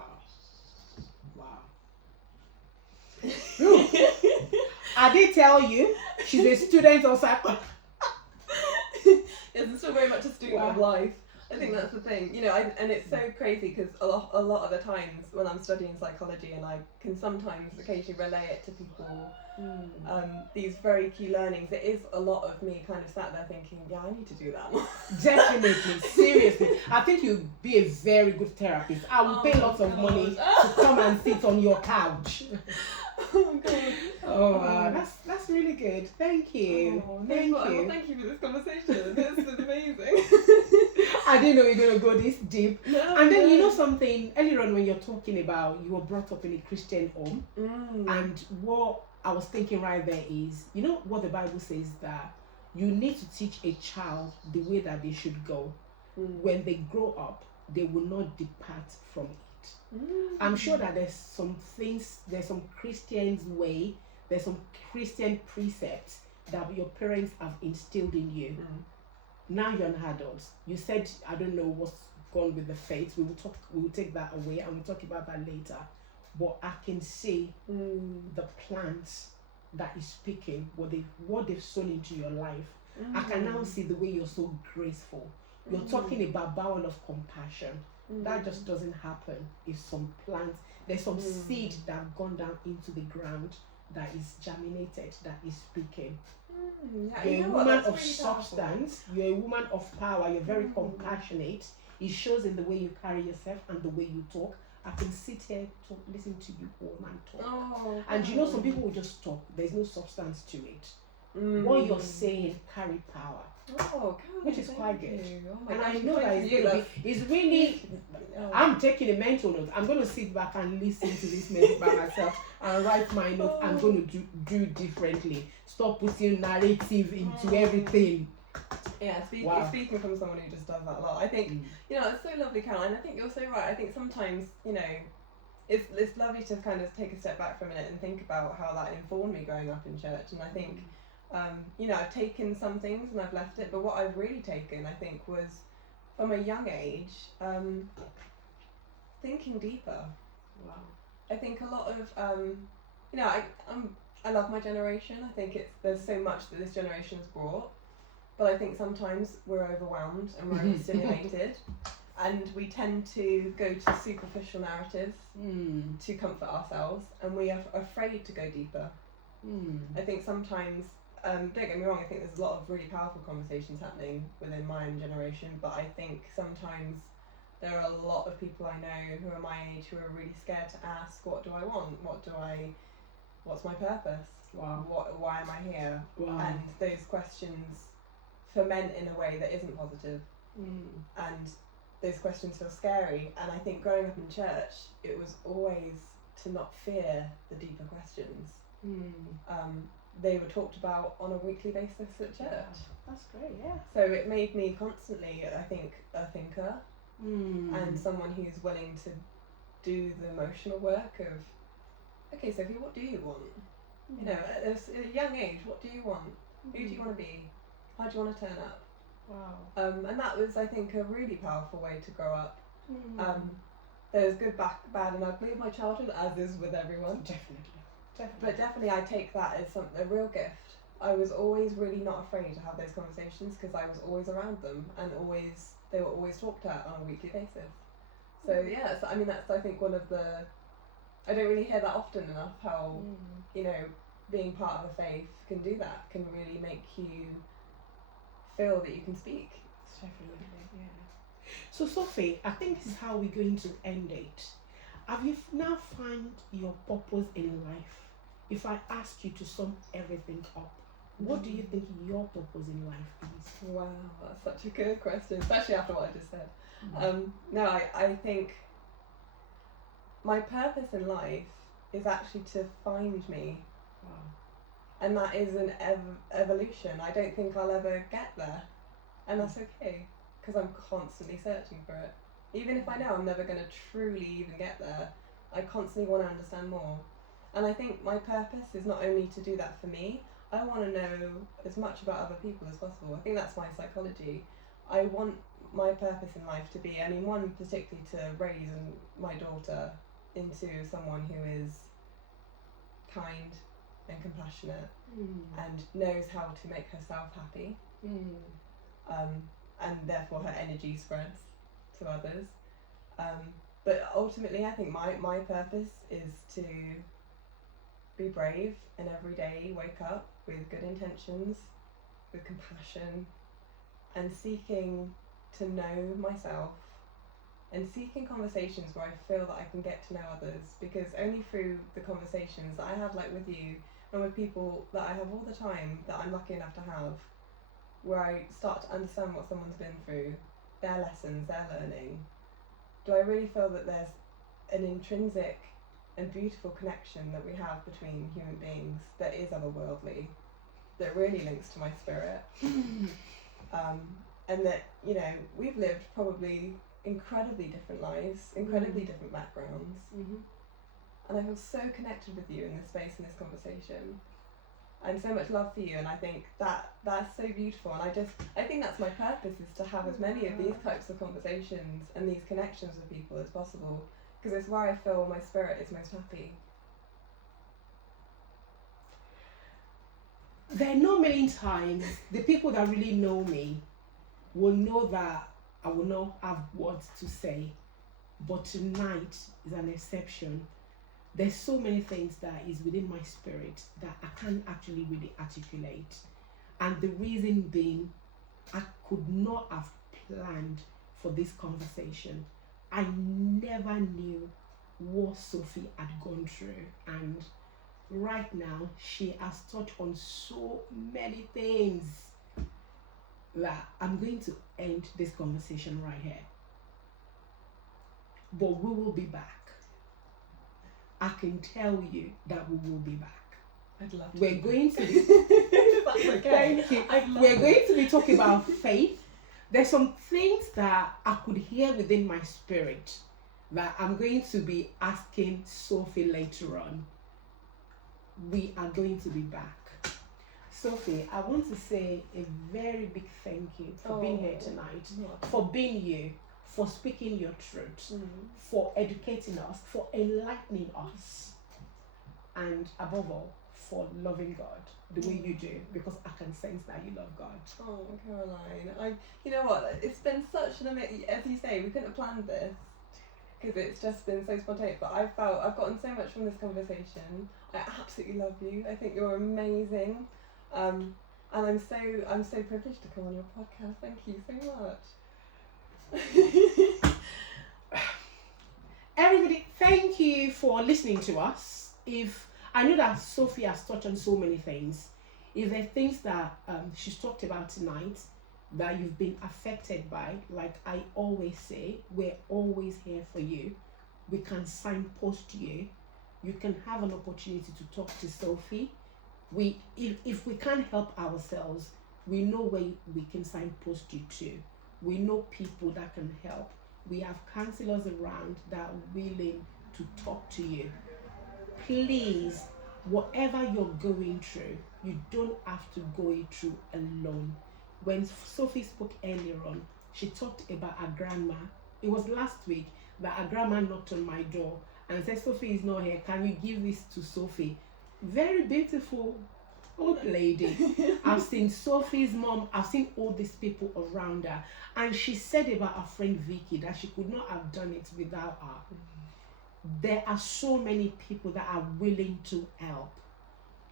I did tell you, she's a student of psychology. Yes, it's still very much a student of life. I think that's the thing, you know, and it's so crazy because a lot of the times when I'm studying psychology, and I can sometimes occasionally relay it to people, these very key learnings, it is a lot of me kind of sat there thinking, yeah, I need to do that more. Definitely, seriously. I think you'd be a very good therapist. I will pay lots of money to come and sit on your couch. Oh God. Oh wow, that's really good. Thank you. Thank you. Well, thank you for this conversation. This is amazing. I didn't know you were gonna go this deep. No, And then you know something earlier on when you're talking about you were brought up in a Christian home, and what I was thinking right there is, you know what the Bible says, that you need to teach a child the way that they should go. When they grow up, they will not depart from it. I'm sure that there's some things, there's some Christian's way, there's some Christian precepts that your parents have instilled in you. Now you're an adult. You said, I don't know what's gone with the faith. We will take that away and we'll talk about that later. But I can see the plants that is speaking, what they've sown into your life. I can now see the way you're so graceful. You're talking about bowel of compassion. That just doesn't happen if some plants, there's some seed that have gone down into the ground that is germinated, that is speaking. You're a woman of really substance, you're a woman of power, you're very compassionate. It shows in the way you carry yourself and the way you talk. I can sit here to listen to you all and talk. And you know, some people will just talk, there's no substance to it. What you're saying carry power. Which is quite good. And I know that it's really, I'm taking a mental note. I'm going to sit back and listen to this message by myself and write my notes. I'm going to do differently. Stop putting narrative into everything. Yeah, speaking from someone who just does that a lot. I think, you know, it's so lovely, Caroline. I think you're so right. I think sometimes, you know, it's lovely to kind of take a step back for a minute and think about how that informed me growing up in church. And I think, you know, I've taken some things and I've left it, but what I've really taken, I think, was from a young age, thinking deeper. Wow. I think a lot of, you know, I love my generation. I think there's so much that this generation has brought, but I think sometimes we're overwhelmed and we're overstimulated, and we tend to go to superficial narratives to comfort ourselves, and we are afraid to go deeper. I think sometimes, don't get me wrong, I think there's a lot of really powerful conversations happening within my own generation, but I think sometimes there are a lot of people I know who are my age who are really scared to ask, what do I want? What's my purpose? Wow. Why am I here? Wow. And those questions ferment in a way that isn't positive. And those questions feel scary. And I think growing up in church, it was always to not fear the deeper questions. They were talked about on a weekly basis at church. Yeah, that's great, yeah. So it made me constantly, I think, a thinker and someone who's willing to do the emotional work of, okay, Sophie, what do you want? You know, at a young age, what do you want? Who do you want to be? How do you want to turn up? Wow. And that was, I think, a really powerful way to grow up. There was good, bad and ugly of my childhood, as is with everyone. Definitely. But definitely I take that as a real gift. I was always really not afraid to have those conversations because I was always around them, and they were always talked at on a weekly basis. So yeah, I mean, that's, I think, one of the, I don't really hear that often enough, how, you know, being part of a faith can do that, can really make you feel that you can speak. Definitely, yeah. So Sophie, I think this is how we're going to end it. Have you now found your purpose in life? If I ask you to sum everything up, what do you think your purpose in life is? Wow, that's such a good question, especially after what I just said. No, I think my purpose in life is actually to find me. Wow. And that is an evolution. I don't think I'll ever get there. And that's okay, because I'm constantly searching for it. Even if I know I'm never going to truly even get there, I constantly want to understand more. And I think my purpose is not only to do that for me, I want to know as much about other people as possible. I think that's my psychology. I want my purpose in life to be, I mean, one particularly to raise my daughter into someone who is kind and compassionate and knows how to make herself happy, and therefore her energy spreads. to others. But ultimately, I think my purpose is to be brave and every day wake up with good intentions, with compassion, and seeking to know myself and seeking conversations where I feel that I can get to know others, because only through the conversations that I have, like with you and with people that I have all the time, that I'm lucky enough to have, where I start to understand what someone's been through, their lessons, their learning, do I really feel that there's an intrinsic and beautiful connection that we have between human beings that is otherworldly, that really links to my spirit. And that, you know, we've lived probably incredibly different lives, incredibly different backgrounds. And I feel so connected with you in this space, in this conversation. And so much love for you, and I think that's so beautiful, and I think that's my purpose, is to have as many of these types of conversations and these connections with people as possible, because it's where I feel my spirit is most happy. There are not many times the people that really know me will know that I will not have words to say, but tonight is an exception. There's so many things that is within my spirit that I can't actually really articulate, and the reason being, I could not have planned for this conversation. I never knew what Sophie had gone through, and right now she has touched on so many things that I'm going to end this conversation right here. But we will be back. I can tell you that we will be back. I'd love to. We're going to be That's okay. Thank you. We're going to be talking about faith. There's some things that I could hear within my spirit that I'm going to be asking Sophie later on. We are going to be back. Sophie, I want to say a very big thank you for being here tonight, for being you, for speaking your truth, for educating us, for enlightening us, and above all, for loving God the way you do, because I can sense that you love God. Oh, Caroline, you know what? It's been such an amazing, as you say, we couldn't have planned this, because it's just been so spontaneous. But I've gotten so much from this conversation. I absolutely love you. I think you're amazing, and I'm so privileged to come on your podcast. Thank you so much. Everybody, thank you for listening to us. If I know that Sophie has touched on so many things, if there are things that she's talked about tonight that you've been affected by, like I always say, we're always here for you. We can signpost you. You can have an opportunity to talk to Sophie. If we can't help ourselves, we know where we can signpost you to. We know people that can help. We have counselors around that are willing to talk to you. Please, whatever you're going through, you don't have to go it through alone. When Sophie spoke earlier on, she talked about her grandma. It was last week that her grandma knocked on my door and said, Sophie is not here, can you give this to Sophie? Very beautiful old lady. I've seen Sophie's mom, I've seen all these people around her, and she said about her friend Vicky that she could not have done it without her. There are so many people that are willing to help.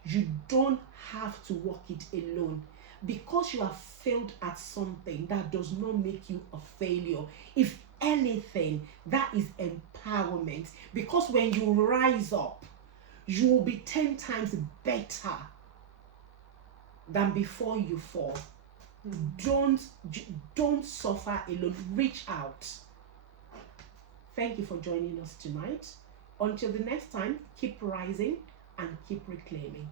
You don't have to walk it alone. Because you have failed at something, that does not make you a failure. If anything, that is empowerment. Because when you rise up, you will be 10 times better than before you fall. Don't suffer alone. Reach out. Thank you for joining us tonight. Until the next time, keep rising and keep reclaiming.